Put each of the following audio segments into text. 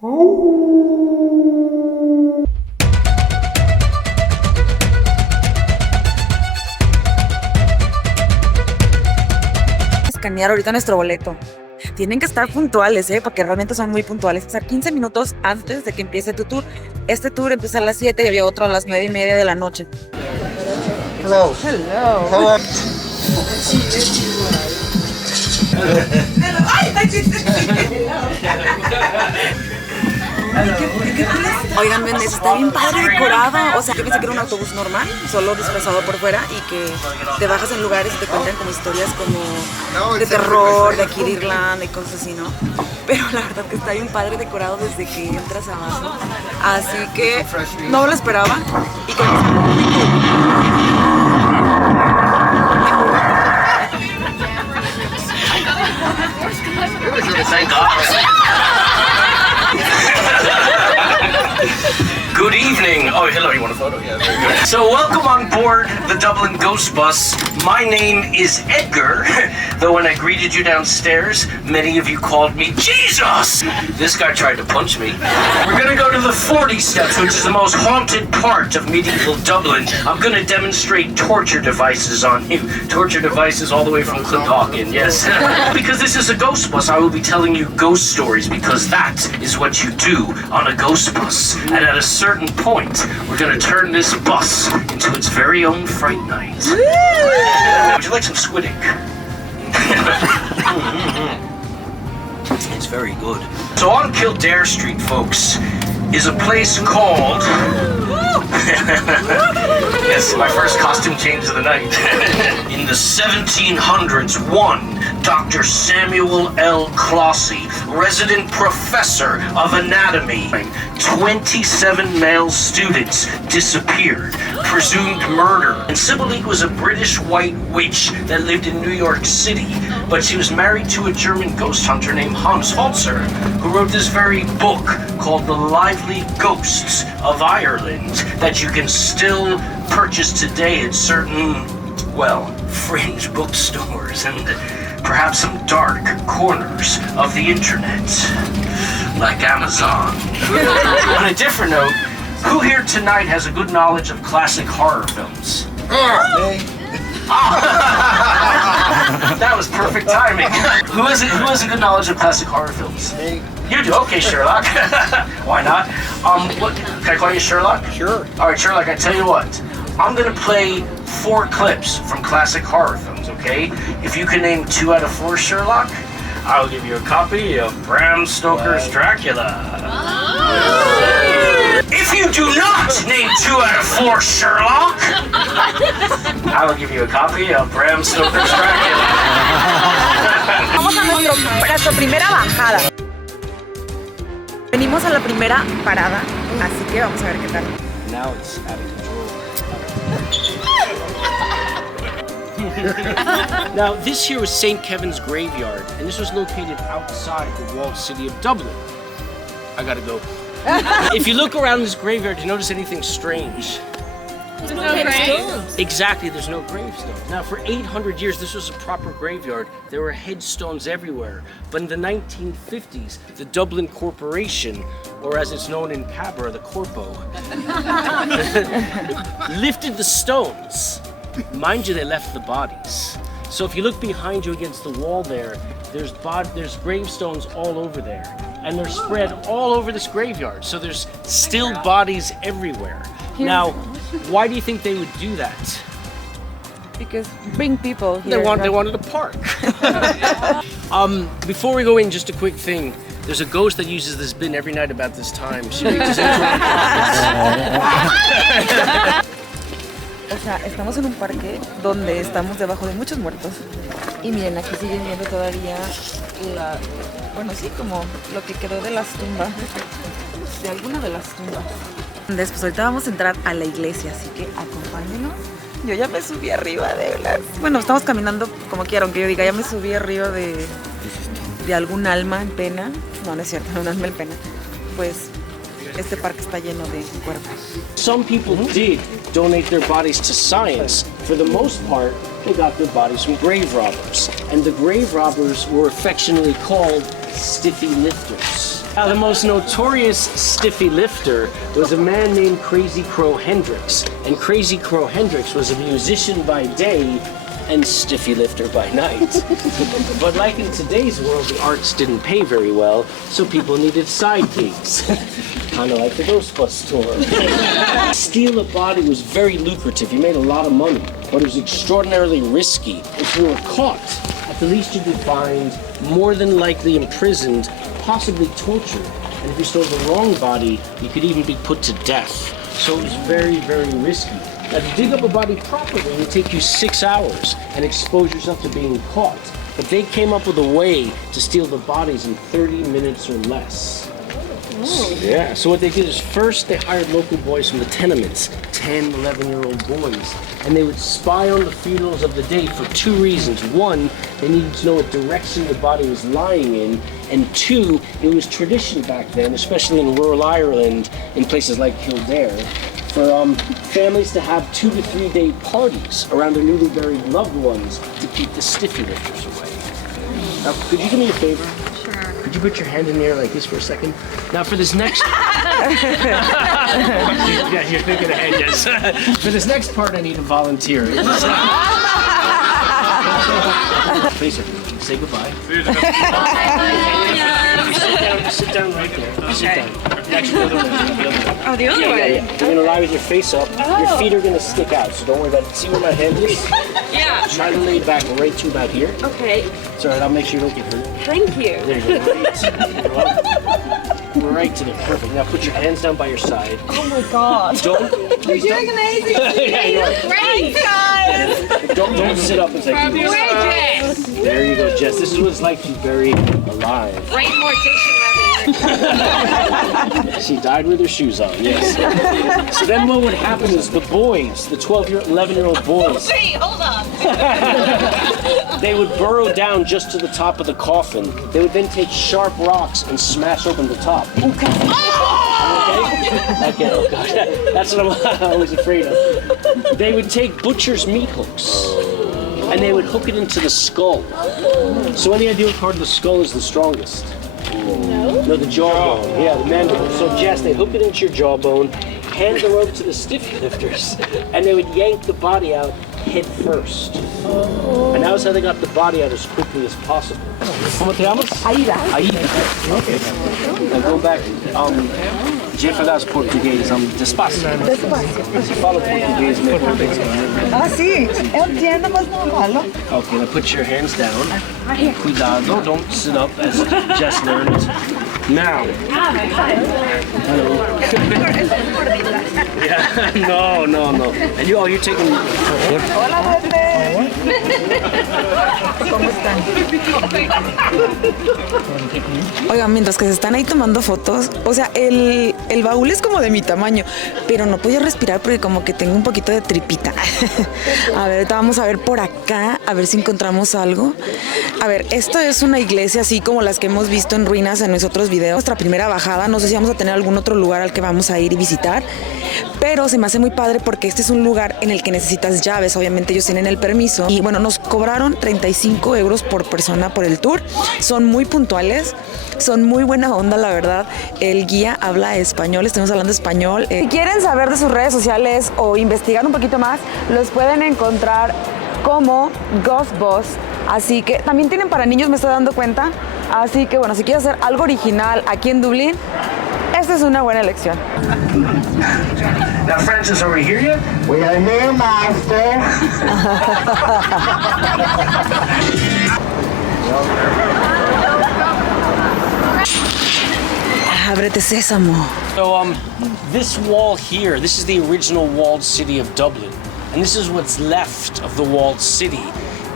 Escanear ahorita nuestro boleto. Tienen que estar puntuales, porque realmente son muy puntuales. Estar 15 minutos antes de que empiece tu tour. Este tour empieza a las 7 y había otro a las 9:30 de la noche. Hello. Hello. How are Oigan, Méndez, está bien padre decorada. O sea, yo pensé que era un autobús normal, solo disfrazado por fuera, y que te bajas en lugares y te cuentan como historias como de terror, de aquí de Irlanda y cosas así, ¿no? Pero la verdad que está bien padre decorado desde que entras abajo. Así que no lo esperaba. Y que Good evening. Oh, hello. You want a photo? Yeah, very good. So, welcome on board the Dublin Ghost Bus. My name is Edgar, though when I greeted you downstairs, many of you called me Jesus. This guy tried to punch me. We're gonna go to the 40 steps, which is the most haunted part of medieval Dublin. I'm gonna demonstrate torture devices on you. Torture devices all the way from Clondalkin, yes. Because this is a ghost bus, I will be telling you ghost stories, because that is what you do on a ghost bus. And at a certain point, we're gonna turn this bus into its very own Fright Night. Would you like some squid ink? It's very good. So on Kildare Street, folks, is a place called... Yes, my first costume change of the night. In the 1700s, one Dr. Samuel L. Clossy, resident professor of anatomy, 27 male students disappeared, presumed murder. And Sybil was a British white witch that lived in New York City, but she was married to a German ghost hunter named Hans Holzer, who wrote this very book called The Lively Ghosts of Ireland that you can still purchase today at certain, well, fringe bookstores and perhaps some dark corners of the internet, like Amazon. On a different note, who here tonight has a good knowledge of classic horror films? That was perfect timing. Who has a good knowledge of classic horror films? Me. You do? Okay, Sherlock. Why not? What, can I call you Sherlock? Sure. All right, Sherlock, I tell you what. I'm going to play 4 clips from classic horror films, okay? If you can name 2 out of 4, Sherlock, I'll give you a copy of Bram Stoker's Dracula. If you do not name 2 out of 4, Sherlock, I will give you a copy of Bram Stoker's Dracula. vamos a nuestra primera bajada. Venimos a la primera parada, así que vamos a ver qué tal. Now it's out of control. Now, this here was St. Kevin's Graveyard, and this was located outside the walled city of Dublin. I gotta go. If you look around this graveyard, do you notice anything strange? There's no gravestones. Exactly, there's no gravestones. Now, for 800 years, this was a proper graveyard. There were headstones everywhere. But in the 1950s, the Dublin Corporation, or as it's known in Cabra, the Corpo, lifted the stones. Mind you, they left the bodies. So if you look behind you against the wall there, there's gravestones all over there. And they're spread all over this graveyard. So there's still bodies everywhere. Now, why do you think they would do that? Because bring people here. They wanted a park. Before we go in, just a quick thing. There's a ghost that uses this bin every night about this time. She reaches into it. O sea, estamos en un parque donde estamos debajo de muchos muertos. Y miren, aquí siguen viendo todavía bueno, sí, como lo que quedó de las tumbas. De alguna de las tumbas. Después ahorita vamos a entrar a la iglesia, así que acompáñenos. Yo ya me subí arriba de las... Bueno, estamos caminando como quiera, aunque yo diga, ya me subí arriba de algún alma en pena. No, no es cierto, no, un alma en pena. Pues este parque está lleno de cuerpos. Some people did donate their bodies to science. For the most part, they got their bodies from grave robbers. And the grave robbers were affectionately called stiffy lifters. Now, the most notorious stiffy lifter was a man named Crazy Crow Hendrix. And Crazy Crow Hendrix was a musician by day and stiffy lifter by night. But like in today's world, the arts didn't pay very well, so people needed side gigs. Kind of like the GHOSTBUS tour. Steal a body was very lucrative. You made a lot of money, but it was extraordinarily risky. If you were caught, at the least you'd be fined, more than likely imprisoned, possibly tortured. And if you stole the wrong body, you could even be put to death. So it was very, very risky. Now, to dig up a body properly would take you 6 hours and expose yourself to being caught. But they came up with a way to steal the bodies in 30 minutes or less. Yeah, so what they did is first they hired local boys from the tenements, 10, 11-year-old boys, and they would spy on the funerals of the day for 2 reasons. 1, they needed to know what direction the body was lying in, and 2, it was tradition back then, especially in rural Ireland, in places like Kildare, for families to have 2 to 3 day parties around their newly buried loved ones to keep the stiffy lifters away. Now, could you do me a favor? Sure. Could you put your hand in the air like this for a second? Now, for this next... Yeah, you're thinking ahead, yes. For this next part, I need a volunteer. Please, say goodbye. Sit down right there. Sit down. Actually, the other way. Oh, the other way? Yeah. You're going to lie with your face up. Your feet are going to stick out, so don't worry about it. See where my hand is? Yeah. Try to lay back right to about here. Okay. It's all right, I'll make sure you don't get hurt. Thank you. There you go. We're right to the perfect. Now put your hands down by your side. Oh my God. Don't. You're doing amazing. Yeah, you're right. Great, guys. Don't sit up and say. Great, Jess. There you go, Jess. This is what it's like to be buried alive. Great mortician. She died with her shoes on, yes. So then what would happen is the boys, the 11-year-old boys, Wait, hold on. they would burrow down just to the top of the coffin. They would then take sharp rocks and smash open the top. Okay, oh gosh, that's what I'm always afraid of. They would take butcher's meat hooks and they would hook it into the skull. So any idea what part of the skull is the strongest? No, the jawbone. Yeah, the mandible. So Jess, they hook it into your jawbone, hand the rope to the stiffy lifters, and they would yank the body out head first. And that was how they got the body out as quickly as possible. ¿Cómo te llamas? Aida. Aida. Okay. Now go back. Já falas português, despacio. Despacio. Se fala português, né? Ah, sí. Eu entiendo, mas não falo. Okay, now put your hands down. Cuidado, don't sit up as Jess learned. Now. Hello. Yeah, no. And you're taking... Hola, duende. ¿Cómo están? Oigan, mientras que se están ahí tomando fotos, o sea, el baúl es como de mi tamaño, pero no podía respirar porque como que tengo un poquito de tripita. A ver, ahorita vamos a ver por acá, a ver si encontramos algo. A ver, esto es una iglesia así como las que hemos visto en ruinas en nuestros videos. Nuestra primera bajada, no sé si vamos a tener algún otro lugar al que vamos a ir y visitar, pero se me hace muy padre porque este es un lugar en el que necesitas llaves, obviamente ellos tienen el permiso. Y bueno, nos cobraron 35 euros por persona por el tour. Son muy puntuales, son muy buena onda, la verdad. El guía habla español, estamos hablando español. Si quieren saber de sus redes sociales o investigar un poquito más, los pueden encontrar como GHOSTBUS. Así que también tienen para niños, me estoy dando cuenta. Así que bueno, si quieres hacer algo original aquí en Dublín, esta es una buena elección. Now, Francis, are we here yet? We are here, master. Ábrete sésamo. So, this wall here, this is the original walled city of Dublin. And this is what's left of the walled city.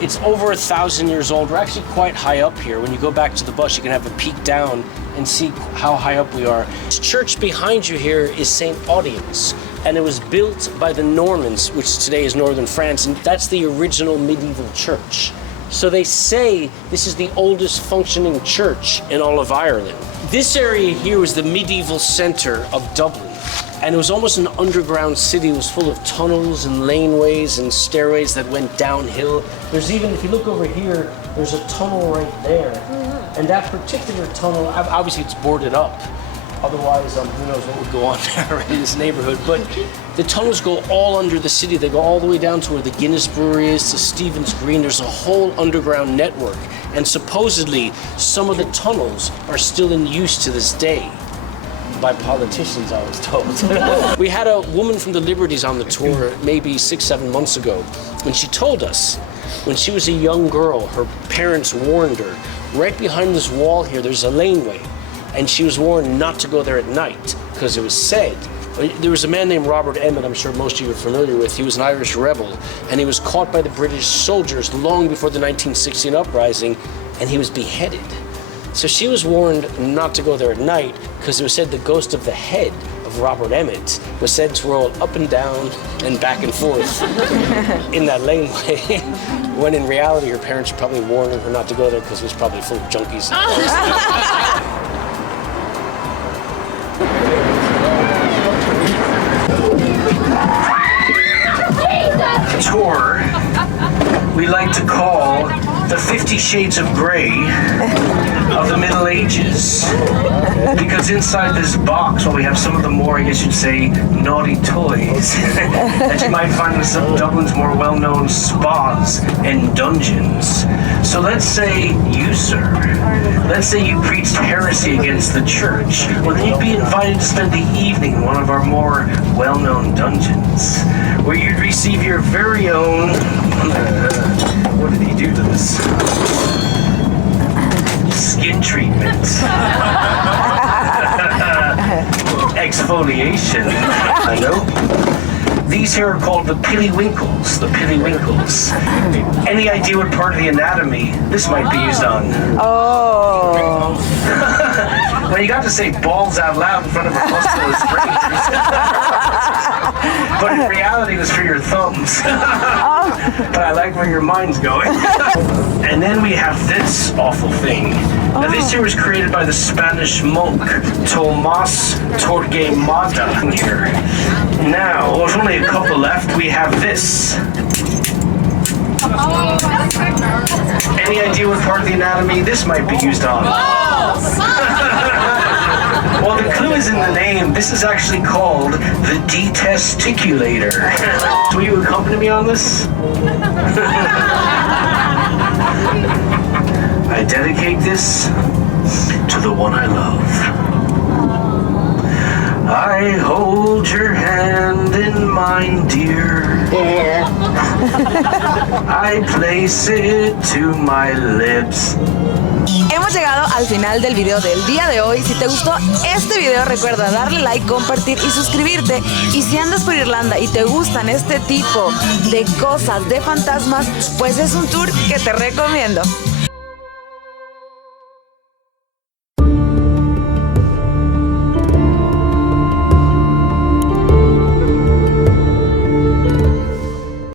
It's over 1,000 years old. We're actually quite high up here. When you go back to the bus, you can have a peek down and see how high up we are. This church behind you here is St. Audience, and it was built by the Normans, which today is northern France, and that's the original medieval church. So they say this is the oldest functioning church in all of Ireland. This area here was the medieval center of Dublin. And it was almost an underground city. It was full of tunnels and laneways and stairways that went downhill. There's even, if you look over here, there's a tunnel right there. And that particular tunnel, obviously it's boarded up. Otherwise, who knows what would go on there in this neighborhood. But the tunnels go all under the city. They go all the way down to where the Guinness Brewery is, to Stevens Green. There's a whole underground network. And supposedly, some of the tunnels are still in use to this day. By politicians, I was told. We had a woman from the Liberties on the tour maybe 6-7 months ago. And she told us, when she was a young girl, her parents warned her, right behind this wall here, there's a laneway. And she was warned not to go there at night, because it was said, there was a man named Robert Emmet, I'm sure most of you are familiar with. He was an Irish rebel, and he was caught by the British soldiers long before the 1916 uprising, and he was beheaded. So she was warned not to go there at night, because it was said the ghost of the head of Robert Emmet was said to roll up and down and back and forth in that laneway, when in reality her parents were probably warning her not to go there because it was probably full of junkies. Tour we like to call the 50 Shades of Grey of the Middle Ages. Because inside this box, well, we have some of the more, I guess you'd say, naughty toys that you might find in some of Dublin's more well-known spas and dungeons. So let's say you, sir, let's say you preached heresy against the church. Well, then you'd be invited to spend the evening in one of our more well-known dungeons, where you'd receive your very own, what did he do to this? Skin treatment. Exfoliation. I know. These here are called the Pillywinkles. The Pillywinkles. Any idea what part of the anatomy this might be used on? Oh. Well, you got to say balls out loud in front of a muscular strangers. But in reality, it was for your thumbs. But I like where your mind's going. And then we have this awful thing. Now, this here was created by the Spanish monk Tomás Torquemada here. Now, there's only a couple left. We have this. Any idea what part of the anatomy this might be used on? Well, the clue is in the name. This is actually called the detesticulator. So will you accompany me on this? I dedicate this to the one I love. I hold your hand in mine, dear. Yeah. I place it to my lips. Hemos llegado al final del video del día de hoy. Si te gustó este video, recuerda darle like, compartir y suscribirte. Y si andas por Irlanda y te gustan este tipo de cosas, de fantasmas, pues es un tour que te recomiendo.